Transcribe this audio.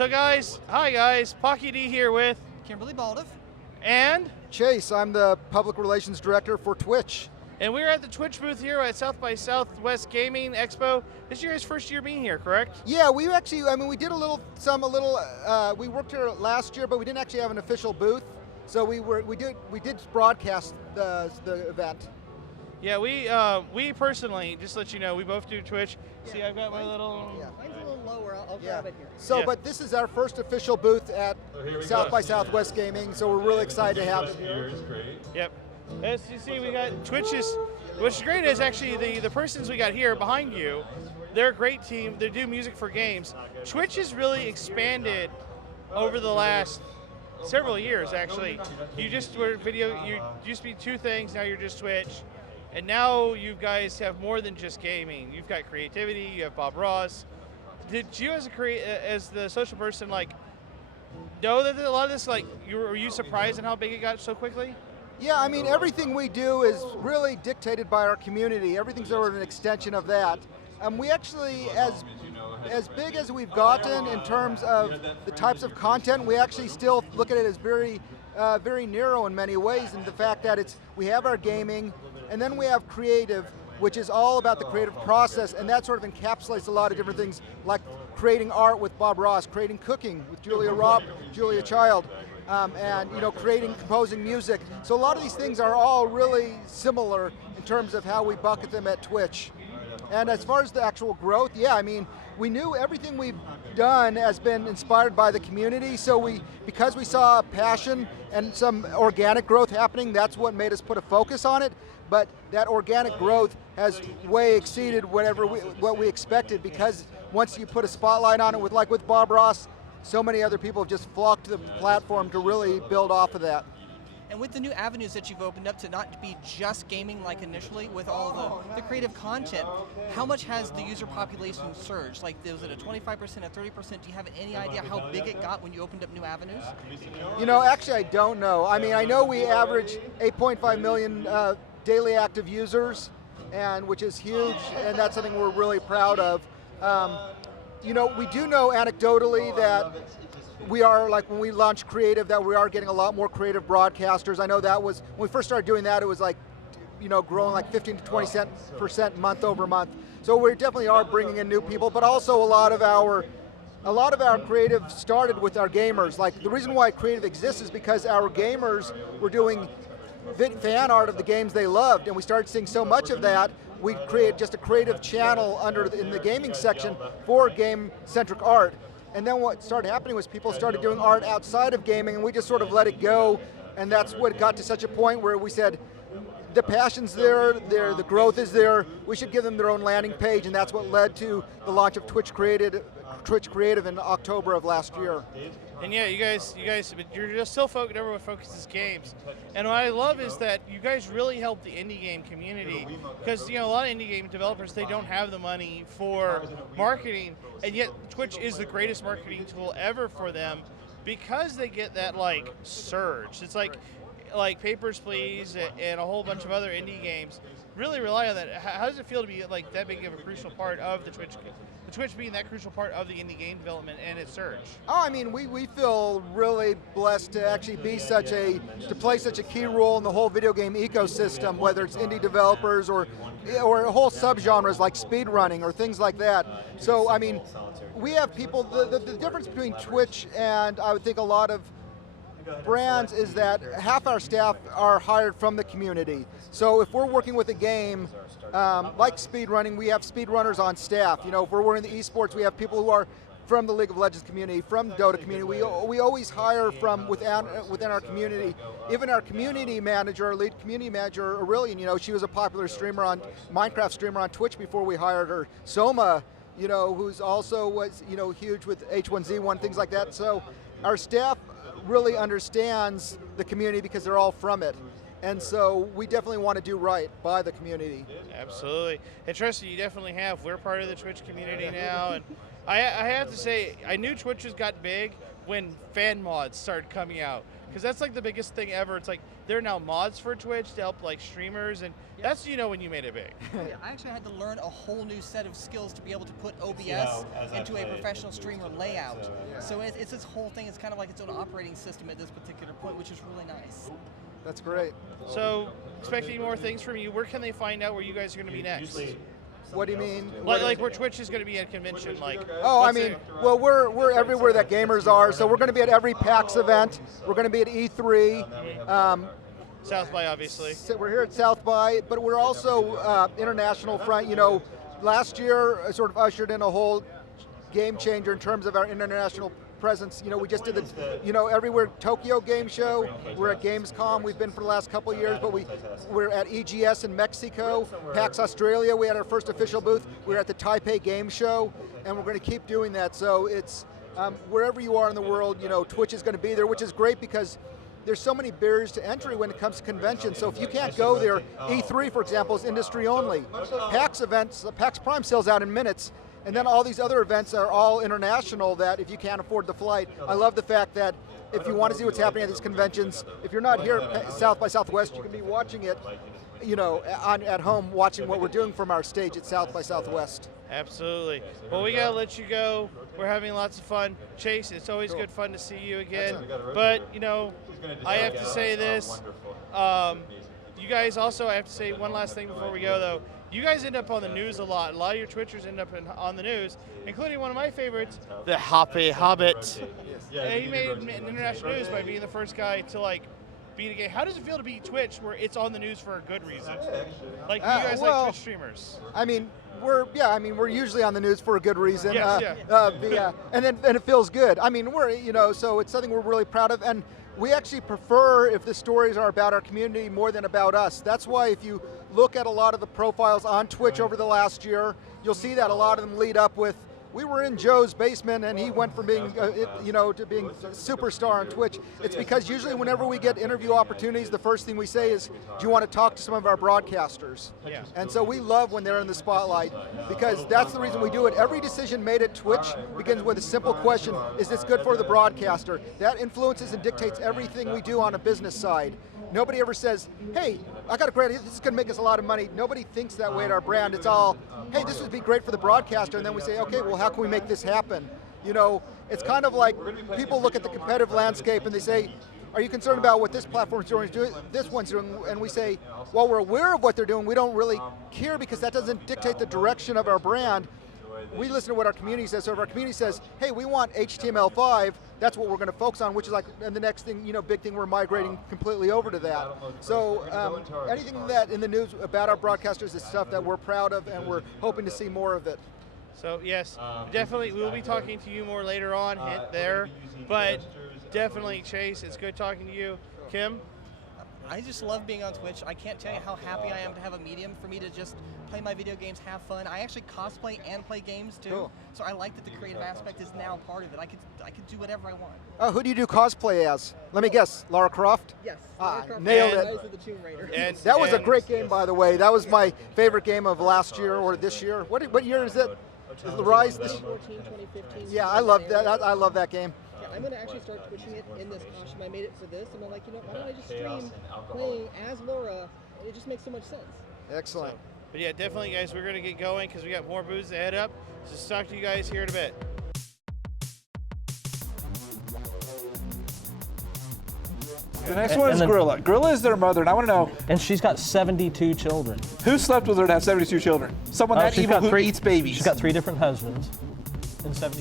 So guys, hi guys, Pocky D here with Kimberly Balduf. and Chase, I'm the Public Relations Director for Twitch. we're at the Twitch booth here at South by Southwest Gaming Expo. This is your guys' first year being here, correct? Yeah, we actually, we did we worked here last year, but we didn't actually have an official booth. So we did broadcast the event. Yeah, we personally, just to let you know, we both do Twitch. Yeah. See, I've got my little... Yeah. Mine's a little lower, I'll grab it here. So, Yeah. but this is our first official booth at South by Southwest Gaming, so we're really excited to have it here. Yep. As you see, we got Twitch's, what's great is actually the persons we got here behind you, they're a great team, they do music for games. Twitch has really expanded over the last several years, actually. You just were you used to be two things, now you're just Twitch. And now you guys have more than just gaming. You've got creativity, you have Bob Ross. Did you as the social person, like, know that a lot of this, like, were you surprised at how big it got so quickly? Yeah, I mean, everything we do is really dictated by our community. Everything's sort of an extension of that. We actually, as big as we've gotten in terms of the types of content, we actually still look at it as very narrow in many ways, in the fact that we have our gaming, and then we have creative, which is all about the creative process, and that sort of encapsulates a lot of different things, like creating art with Bob Ross, creating cooking with Julia Child, and creating, composing music. So a lot of these things are all really similar in terms of how we bucket them at Twitch. And as far as the actual growth, yeah, I mean, we knew everything we've done has been inspired by the community, so because we saw passion and some organic growth happening, that's what made us put a focus on it. But that organic growth has way exceeded what we expected, because once you put a spotlight on it, with Bob Ross, so many other people have just flocked to the platform to really build off of that. And with the new avenues that you've opened up to not be just gaming like initially, with all the creative content, how much has the user population surged? Like, was it a 25%, a 30%? Do you have any idea how big it got when you opened up new avenues? Actually I don't know. I mean, I know we average 8.5 million daily active users, which is huge, and that's something we're really proud of. We do know anecdotally that we are, like, when we launched creative, that we are getting a lot more creative broadcasters. I know that was, when we first started doing that, it was like, growing like 15 to 20% month over month. So we definitely are bringing in new people, but also a lot of our creative started with our gamers. Like, the reason why creative exists is because our gamers were doing fan art of the games they loved, and we started seeing so much of that, we created just a creative channel in the gaming section for game-centric art. And then what started happening was people started doing art outside of gaming, and we just sort of let it go, and that's what got to such a point where we said, the passion's there, the growth is there, we should give them their own landing page, and that's what led to the launch of Twitch Creative in October of last year. And yeah, you guys, you're just still everyone focuses games. And what I love is that you guys really help the indie game community, because a lot of indie game developers, they don't have the money for marketing, and yet Twitch is the greatest marketing tool ever for them, because they get that, like, surge. It's like Papers, Please and a whole bunch of other indie games really rely on that. How does it feel to be like that big of a crucial part of the Twitch being that crucial part of the indie game development and its surge? Oh, I mean, we feel really blessed to actually be to play such a key role in the whole video game ecosystem, whether it's indie developers or whole subgenres like speedrunning or things like that. So, I mean, we have people, the difference between Twitch and I would think a lot of brands is that half our staff are hired from the community. So if we're working with a game, like speedrunning, we have speedrunners on staff. If we're working in the esports, we have people who are from the League of Legends community, from the Dota community. We always hire from within our community. Even our community manager, our lead community manager, Aurelian, she was a popular Minecraft streamer on Twitch before we hired her. Soma, who's also was, huge with H1Z1, things like that. So our staff really understands the community because they're all from it. And so we definitely want to do right by the community. Absolutely. And trust me, you definitely have. We're part of the Twitch community now, I have to say, I knew Twitch got big when fan mods started coming out, because that's like the biggest thing ever. It's like there are now mods for Twitch to help like streamers, and that's when you made it big. Yeah, I actually had to learn a whole new set of skills to be able to put OBS into a professional streamer layout. So it's this whole thing. It's kind of like its own operating system at this particular point, which is really nice. That's great. So, expecting more things from you. Where can they find out where you guys are going to be next? What do you mean? Like where Twitch is going to be at a convention? Like. Oh, I mean, well, we're everywhere that gamers are. So we're going to be at every PAX event. We're going to be at E3. South by, obviously. So we're here at South by, but we're also international front. You know, last year sort of ushered in a whole game changer in terms of our international presence. You know, we just did the, everywhere Tokyo Game Show. We're at Gamescom. We've been for the last couple of years, but we're at EGS in Mexico, PAX Australia. We had our first official booth. We're at the Taipei Game Show, and we're going to keep doing that. So it's wherever you are in the world, Twitch is going to be there, which is great because there's so many barriers to entry when it comes to conventions. So if you can't go there, E3, for example, is industry only. PAX events, PAX Prime sells out in minutes. And then all these other events are all international that if you can't afford the flight, I love the fact that if you want to see what's happening at these conventions, if you're not here at South by Southwest, you can be watching it, at home, watching what we're doing from our stage at South by Southwest. Absolutely. Well, we got to let you go. We're having lots of fun. Chase, it's always good fun to see you again. But, I have to say this. You guys also, I have to say one last thing before we go, though. You guys end up on the news a lot. A lot of your Twitchers end up on the news, including one of my favorites, the Happy Hobbit. He made international news by being the first guy to beat a game. How does it feel to beat Twitch where it's on the news for a good reason? Like you guys like Twitch streamers. I mean, we're usually on the news for a good reason. Yes, and it feels good. I mean, so it's something we're really proud of, and we actually prefer if the stories are about our community more than about us. That's why if you look at a lot of the profiles on Twitch over the last year, you'll see that a lot of them lead up with, we were in Joe's basement and he went from being, to being a superstar on Twitch. It's because usually whenever we get interview opportunities, the first thing we say is, do you want to talk to some of our broadcasters? Yeah. And so we love when they're in the spotlight because that's the reason we do it. Every decision made at Twitch begins with a simple question, is this good for the broadcaster? That influences and dictates everything we do on a business side. Nobody ever says, hey, I got a great idea, this is going to make us a lot of money. Nobody thinks that way at our brand. It's all, hey, this would be great for the broadcaster, and then we say, okay, well, how can we make this happen? It's kind of like people look at the competitive landscape and they say, are you concerned about what this platform's doing, this one's doing? And we say, well, we're aware of what they're doing. We don't really care because that doesn't dictate the direction of our brand. We listen to what our community says. So if our community says, hey, we want HTML5, that's what we're going to focus on, which is and the next thing, big thing, we're migrating completely over to that. So anything that in the news about our broadcasters is stuff that we're proud of and we're hoping to see more of it. So yes, definitely, we will be talking to you more later on, hint there, but definitely, Chase, it's good talking to you. Kim? I just love being on Twitch. I can't tell you how happy I am to have a medium for me to just play my video games, have fun. I actually cosplay and play games too. Cool. So I like that the creative aspect is now part of it. I could do whatever I want. Oh, who do you do cosplay as? Let me guess, Lara Croft? Yes. Nailed it. Rise of the Tomb Raider. That was a great game, by the way. That was my favorite game of last year or this year. What year is it? Is the Rise? 2014, 2015. Yeah, I love that. I love that game. I'm going to actually start twitching it in this costume. I made it for this, and I'm like, why don't I just stream playing as Laura? It just makes so much sense. Excellent. But yeah, definitely, guys, we're going to get going because we got more booths to head up. Just talk to you guys here in a bit. The next one is Gorilla. Gorilla is their mother, and I want to know. And she's got 72 children. Who slept with her to have 72 children? Someone that evil who eats babies. She's got 3 different husbands and 72.